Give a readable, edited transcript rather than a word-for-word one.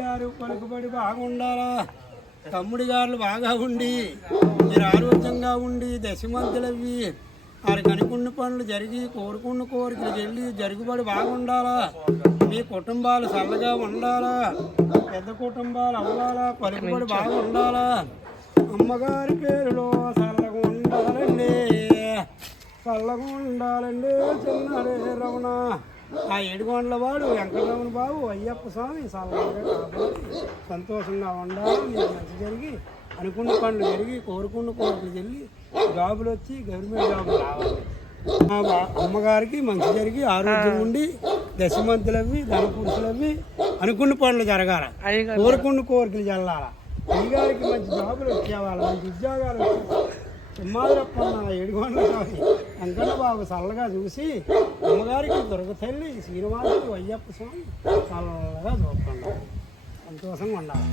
గారు పలుకుబడి బాగుండాలా, తమ్ముడి గారు బాగా ఉండి మీరు ఆరోగ్యంగా ఉండి దశమంతులవి వారి కనుకున్న పనులు జరిగి కోరుకున్న కోరికలు వెళ్ళి జరుగుబడి బాగుండాలా, మీ కుటుంబాలు చల్లగా ఉండాలా, పెద్ద కుటుంబాలు అవ్వాలా, పలుకుబడి బాగుండాలా, అమ్మగారి పేరులో చల్లగా ఉండాలండి, చల్లగా ఉండాలండి. చిన్నాడే రమణ ఆ ఏడుగొండల వాడు వెంకటరమణ బాబు అయ్యప్ప స్వామి చల్లగా కాపాడి సంతోషంగా ఉండాలి, మీకు మంచి జరిగి అనుకున్న పనులు జరిగి కోరుకున్న కోరికలు వెళ్ళి జాబులు వచ్చి గవర్నమెంట్ జాబులు రావాలి. అమ్మగారికి మంచి జరిగి ఆరోగ్యం ఉండి దశమంతులవి ధనపురుషులవి అనుకున్న పనులు జరగాల, కోరుకున్న కోరికలు చల్లాల, అయ్యగారికి మంచి జాబులు వచ్చేవాళ్ళు, మంచి ఉద్యోగాలు వచ్చేవాళ్ళు. సింహాద్రప్ప ఏడుగొండల స్వామి వెంకన్న బాబు చల్లగా చూసి అమ్మగారికి దుర్గతల్లి శ్రీనివాసుడు అయ్యప్ప స్వామి చల్లగా చూస్తున్నాడు, సంతోషంగా ఉండాలి.